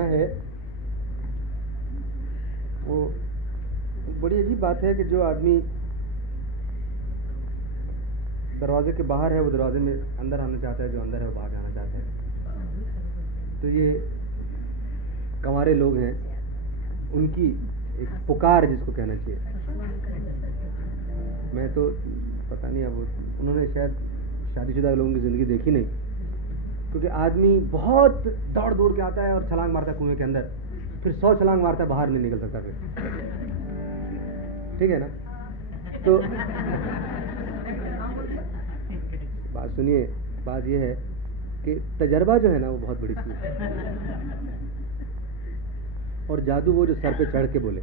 बताना है, वो बड़ी अजीब बात है कि जो आदमी दरवाजे के बाहर है वो दरवाजे में अंदर आना चाहता है, जो अंदर है वो बाहर जाना चाहता है। तो ये कंवारे लोग हैं, उनकी एक पुकार जिसको कहना चाहिए। मैं तो पता नहीं, अब उन्होंने शायद शादीशुदा लोगों की ज़िंदगी देखी नहीं, क्योंकि आदमी बहुत दौड़ दौड़ के आता है और छलांग मारता है कुएं के अंदर, फिर 100 छलांग मारता है, बाहर नहीं निकल सकता फिर। ठीक है ना? तो बात सुनिए, बात यह है कि तजर्बा जो है ना वो बहुत बड़ी चीज़ है, और जादू वो जो सर पे चढ़ के बोले।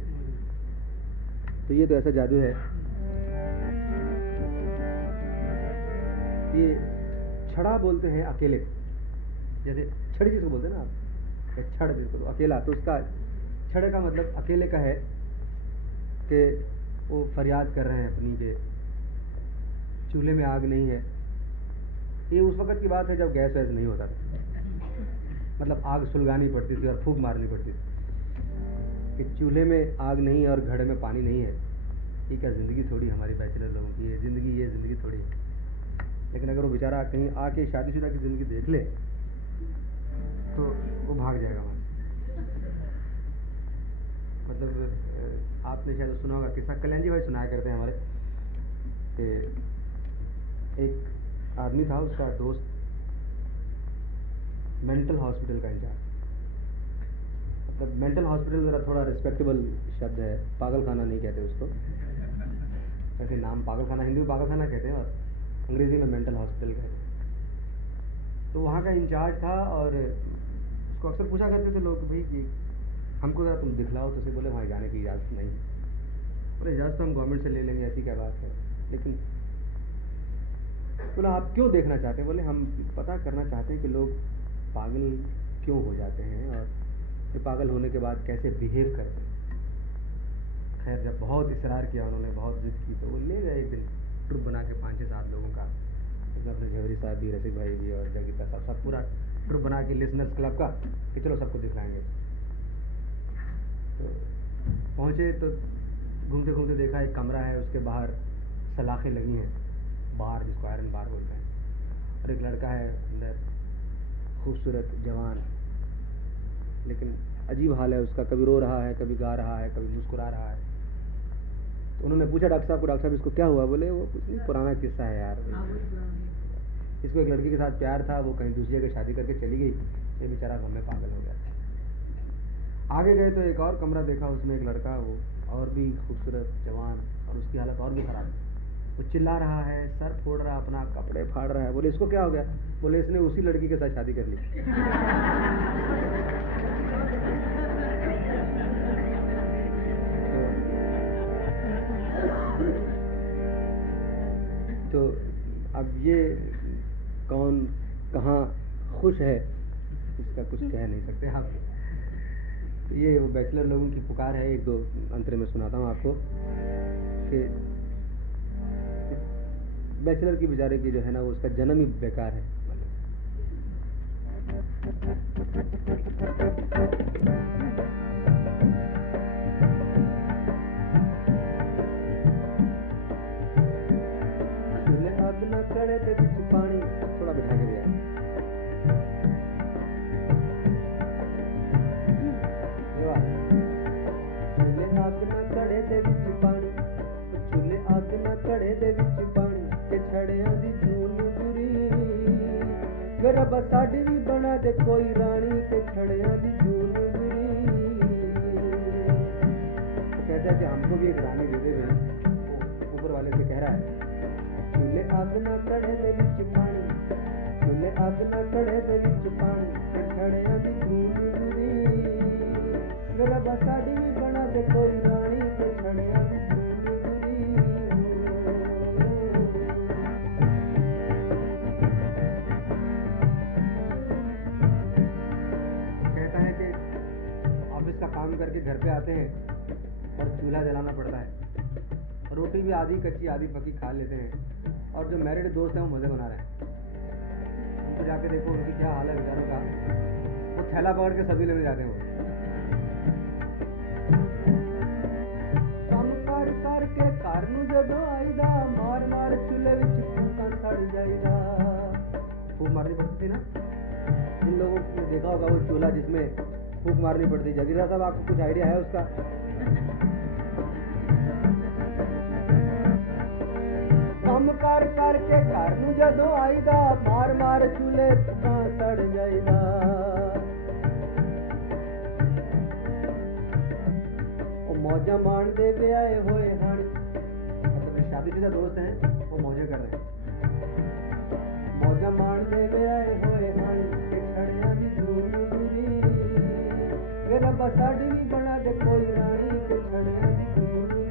तो ये तो ऐसा जादू है, ये छड़ा बोलते हैं अकेले, जैसे छड़ी जिसको बोलते हैं ना आप, छड़ जिसको, अकेला, तो उसका छड़े का मतलब अकेले का है कि वो फरियाद कर रहे हैं अपनी के चूल्हे में आग नहीं है। ये उस वक्त की बात है जब गैस वैस नहीं होता था, मतलब आग सुलगानी पड़ती थी और फूंक मारनी पड़ती थी कि चूल्हे में आग नहीं है और घड़े में पानी नहीं है। ये क्या ज़िंदगी थोड़ी हमारी बैचलर लोगों की, ये ज़िंदगी थोड़ी। लेकिन अगर वो बेचारा कहीं आके शादीशुदा की ज़िंदगी देख ले तो वो भाग जाएगा वहाँ से। मतलब आपने शायद सुना होगा किस्सा, कल्याण जी भाई सुनाया करते हैं हमारे, कि एक आदमी था, उसका दोस्त मेंटल हॉस्पिटल का इंचार्ज। मतलब मेंटल हॉस्पिटल ज़रा थोड़ा रिस्पेक्टेबल शब्द है, पागल खाना नहीं कहते उसको। वैसे नाम पागल खाना, हिंदी में पागल खाना कहते हैं और अंग्रेज़ी में मेंटल हॉस्पिटल कहते हैं। तो वहाँ का इंचार्ज था और उसको अक्सर पूछा करते थे लोग, भाई कि हमको ज़रा तुम दिखलाओ, तो उसे बोले वहाँ जाने की इजाज़त नहीं। बोले इजाज़त तो हम गवर्नमेंट से ले लेंगे, ऐसी क्या बात है। लेकिन बोला आप क्यों देखना चाहते हैं? बोले हम पता करना चाहते हैं कि लोग पागल क्यों हो जाते हैं और फिर पागल होने के बाद कैसे बिहेव करते हैं। खैर जब बहुत इसरार किया उन्होंने, बहुत जिद की, तो वो ले गए एक दिन ट्रिप बना के 5-6-7 लोगों का, इसमें अपने जवेरी साहब भी, रसिक भाई भी और जगीता साहब, सब पूरा ट्रिप बना के लिसनर्स क्लब का कि चलो सबको दिखलाएंगे। तो पहुँचे तो घूमते घूमते देखा एक कमरा है, उसके बाहर सलाखें लगी हैं, बार जिसको आयरन बार बोलते हैं, और एक लड़का है अंदर, खूबसूरत जवान, लेकिन अजीब हाल है उसका, कभी रो रहा है, कभी गा रहा है, कभी मुस्कुरा रहा है। तो उन्होंने पूछा डॉक्टर साहब को, डॉक्टर साहब इसको क्या हुआ? बोले वो कुछ नहीं, पुराना किस्सा है यार, इसको एक लड़की के साथ प्यार था, वो कहीं दूसरी जगह शादी करके चली गई, ये बेचारा गम में पागल हो गया। आगे गए तो एक और कमरा देखा, उसमें एक लड़का, वो और भी खूबसूरत जवान, और उसकी हालत और भी खराब है। वो चिल्ला रहा है, सर फोड़ रहा है अपना, कपड़े फाड़ रहा है। बोले इसको क्या हो गया? बोले इसने उसी लड़की के साथ शादी कर ली। तो अब ये कौन कहाँ खुश है इसका कुछ कह नहीं सकते आप। ये वो बैचलर लोगों की पुकार है। एक दो अंतरे में सुनाता हूँ आपको कि बैचलर की बेचारे की जो है ना, वो उसका जन्म ही बेकार है। करे ते बिच पानी, थोड़ा बिठा के भैया, चूल्हे आग न कड़े दे विच पानी, चूल्हे आग न कड़े दे विच पानी, ते छड़ियां दी जून जुरी, रब्बा साडी भी बना दे कोई रानी, ते छड़ियां दी जून जुरी। वो कहता है कि हमको भी एक रानी दे दे भाई, ऊपर वाले से कह रहा है। चूल्हे आग न कड़े दे विच पानी, चूल्हे आग न कड़े दे विच पानी, ते छड़ियां दी जून जुरी, रब्बा साडी भी बना दे कोई रानी, ते छड़ियां दी जून जुरी। कहता है कि ऑफिस का काम करके घर पे आते हैं और चूल्हा जलाना पड़ता है, रोटी भी आधी कच्ची आधी पकी खा लेते हैं, और जो मैरिड दोस्त हैं वो मज़े बना रहे हैं। उनको जाके देखो उनकी क्या हाल है बेचारों का। वो थैला पकड़ के सब्जी लेने जाते हैं वो। के घर नूं जदों आईदा मार मार चूल्हे विच फूकां सड़ जाईदा। फूक मारनी पड़ती थी ना, इन लोगों ने देखा होगा वो चूल्हा जिसमें फूक मारनी पड़ती। जगीरा साहब आपको कुछ आइडिया है उसका? काम कर के घर नूं जदों आईदा मार मार चूल्हे फूकां सड़ जाईदा। मौजा माणदे वे आए होए हण, मतलब शादीशुदा दोस्त हैं वो मौजे कर रहे हैं। मौजा माणदे वे आए होए हण के छड़ियां दी दूरी, वे रब्बा साडी भी बना दे कोई रानी के छड़ियां दी दूरी।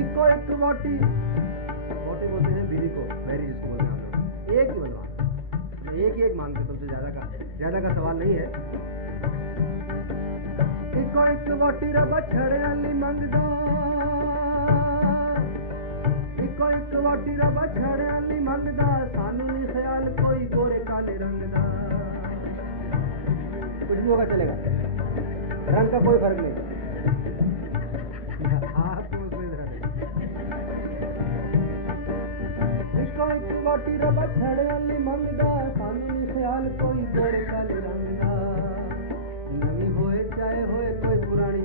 इको एक वोटी बोलते हैं बीवी को, मैरिज जिसको बोलते हैं हम लोग। एक ही बनवा, एक ही एक मांगते, तुमसे ज्यादा का सवाल नहीं है। इको एक वोटी रब्बा छड़े वाली मंगदा, इको एक वोटी रब्बा छड़े वाली मंगदा, सानू नहीं ख्याल कोई गोरे काले रंग दा। कुछ भी होगा चलेगा, रंग का कोई फर्क नहीं। वोटी रब्बा छड़े वाली मंगदा, सानू नहीं ख्याल कोई गोरे काले रंग दा। नवी होए चाहे होए कोई पुरानी,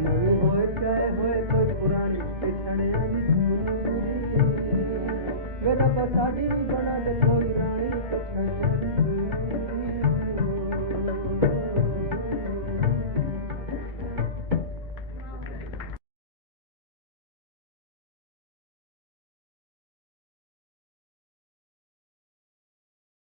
नवी होए चाहे होए कोई पुरानी, छड़ियां दी दूरी, वे रब्बा साडी भी बना